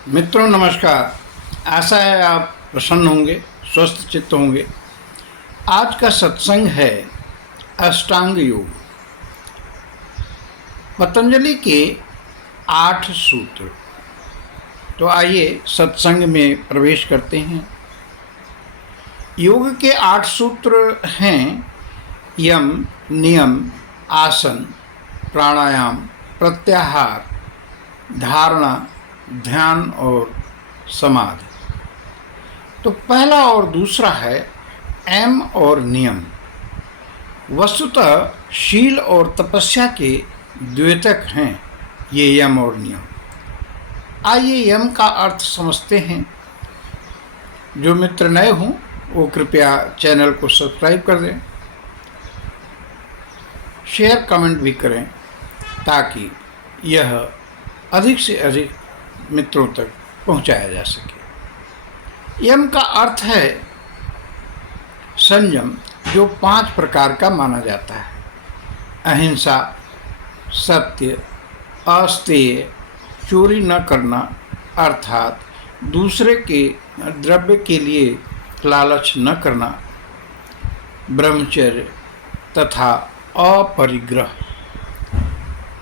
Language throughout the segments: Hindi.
मित्रों नमस्कार। आशा है आप प्रसन्न होंगे, स्वस्थ चित्त होंगे। आज का सत्संग है अष्टांग योग, पतंजलि के 8 सूत्र। तो आइए सत्संग में प्रवेश करते हैं। योग के 8 सूत्र हैं यम, नियम, आसन, प्राणायाम, प्रत्याहार, धारणा, ध्यान और समाधि। तो पहला और दूसरा है एम और नियम। वस्तुतः शील और तपस्या के द्योतक हैं ये यम और नियम। आइए यम का अर्थ समझते हैं। जो मित्र नए हों वो कृपया चैनल को सब्सक्राइब कर दें, शेयर कमेंट भी करें ताकि यह अधिक से अधिक मित्रों तक पहुंचाया जा सके। यम का अर्थ है संयम, जो 5 प्रकार का माना जाता है। अहिंसा, सत्य, अस्तेय, चोरी न करना अर्थात दूसरे के द्रव्य के लिए लालच न करना, ब्रह्मचर्य तथा अपरिग्रह।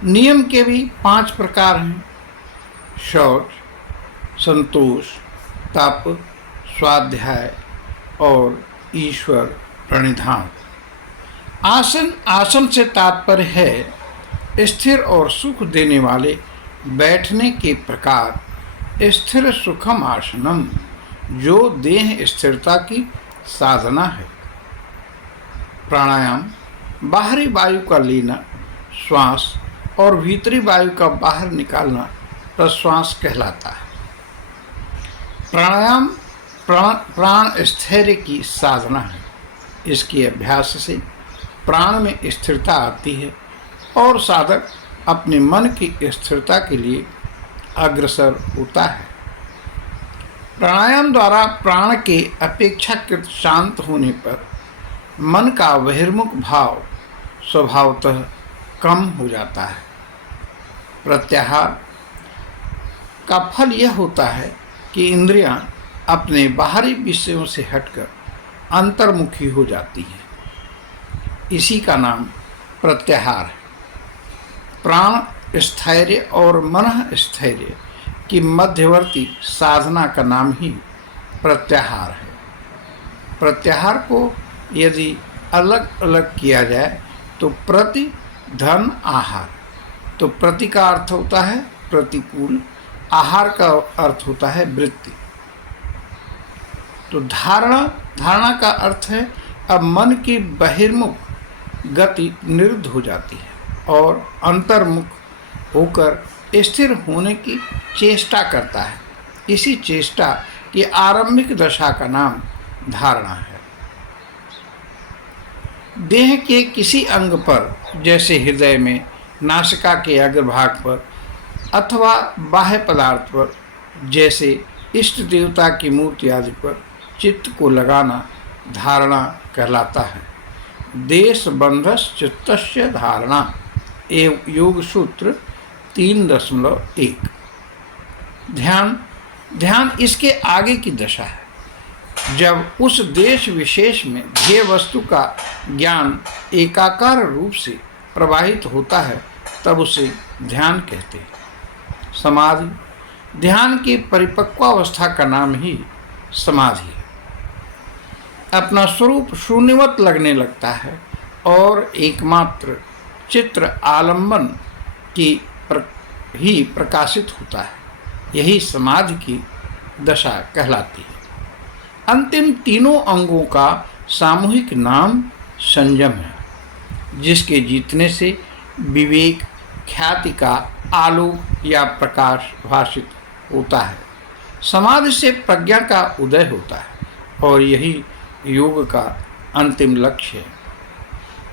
नियम के भी 5 प्रकार हैं: शौच, संतोष, तप, स्वाध्याय और ईश्वर प्रणिधान। आसन से तात्पर्य है स्थिर और सुख देने वाले बैठने के प्रकार। स्थिर सुखम आसनम, जो देह स्थिरता की साधना है। प्राणायाम, बाहरी वायु का लेना, श्वास और भीतरी वायु का बाहर निकालना प्रश्वास कहलाता है। प्राणायाम प्राण स्थैर्य की साधना है। इसके अभ्यास से प्राण में स्थिरता आती है और साधक अपने मन की स्थिरता के लिए अग्रसर होता है। प्राणायाम द्वारा प्राण के अपेक्षाकृत शांत होने पर मन का बहिर्मुख भाव स्वभावतः कम हो जाता है। प्रत्याहार का फल यह होता है कि इंद्रियां अपने बाहरी विषयों से हटकर अंतर्मुखी हो जाती हैं। इसी का नाम प्रत्याहार है। प्राण स्थैर्य और मन स्थैर्य की मध्यवर्ती साधना का नाम ही प्रत्याहार है। प्रत्याहार को यदि अलग अलग किया जाए तो प्रति, धन, आहार। तो प्रति का अर्थ होता है प्रतिकूल, आहार का अर्थ होता है वृत्ति। तो धारणा का अर्थ है अब मन की बहिर्मुख गति निरुद्ध हो जाती है और अंतर्मुख होकर स्थिर होने की चेष्टा करता है। इसी चेष्टा की आरंभिक दशा का नाम धारणा है। देह के किसी अंग पर, जैसे हृदय में, नासिका के अग्रभाग पर अथवा बाह्य पदार्थ पर, जैसे इष्ट देवता की मूर्ति आदि पर चित्त को लगाना धारणा कहलाता है। देश बंधस चित्तस्य धारणा एवं योग सूत्र 3.1। ध्यान इसके आगे की दशा है। जब उस देश विशेष में ध्येय वस्तु का ज्ञान एकाकार रूप से प्रवाहित होता है तब उसे ध्यान कहते हैं। समाधि, ध्यान की परिपक्वावस्था का नाम ही समाधि है। अपना स्वरूप शून्यवत लगने लगता है और एकमात्र चित्र आलंबन की ही प्रकाशित होता है। यही समाधि की दशा कहलाती है। अंतिम तीनों अंगों का सामूहिक नाम संयम है, जिसके जीतने से विवेक, ख्याति का आलोक या प्रकाश भाषित होता है। समाधि से प्रज्ञा का उदय होता है और यही योग का अंतिम लक्ष्य है।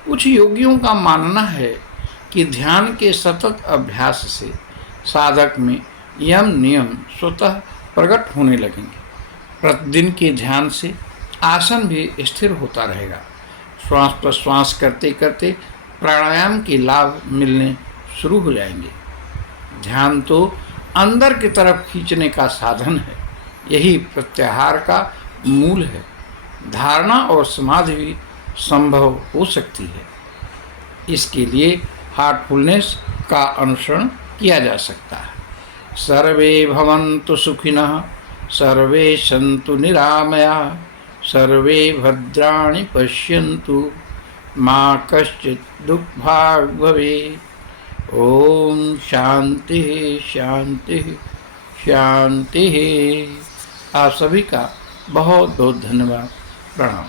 कुछ योगियों का मानना है कि ध्यान के सतत अभ्यास से साधक में यम नियम स्वतः प्रकट होने लगेंगे। प्रतिदिन के ध्यान से आसन भी स्थिर होता रहेगा। श्वास प्रश्वास करते करते प्राणायाम के लाभ मिलने शुरू हो जाएंगे। ध्यान तो अंदर की तरफ खींचने का साधन है। यही प्रत्याहार का मूल है। धारणा और समाधि भी संभव हो सकती है। इसके लिए हार्टफुलनेस का अनुसरण किया जा सकता है। सर्वे भवन्तु सुखिनः, सर्वे सन्तु निरामयाः, सर्वे भद्राणि पश्यन्तु, मा कश्चित् दुःखभाग् भवेत्। ओम शांति शांति शांति। आप सभी का बहुत बहुत धन्यवाद। प्रणाम।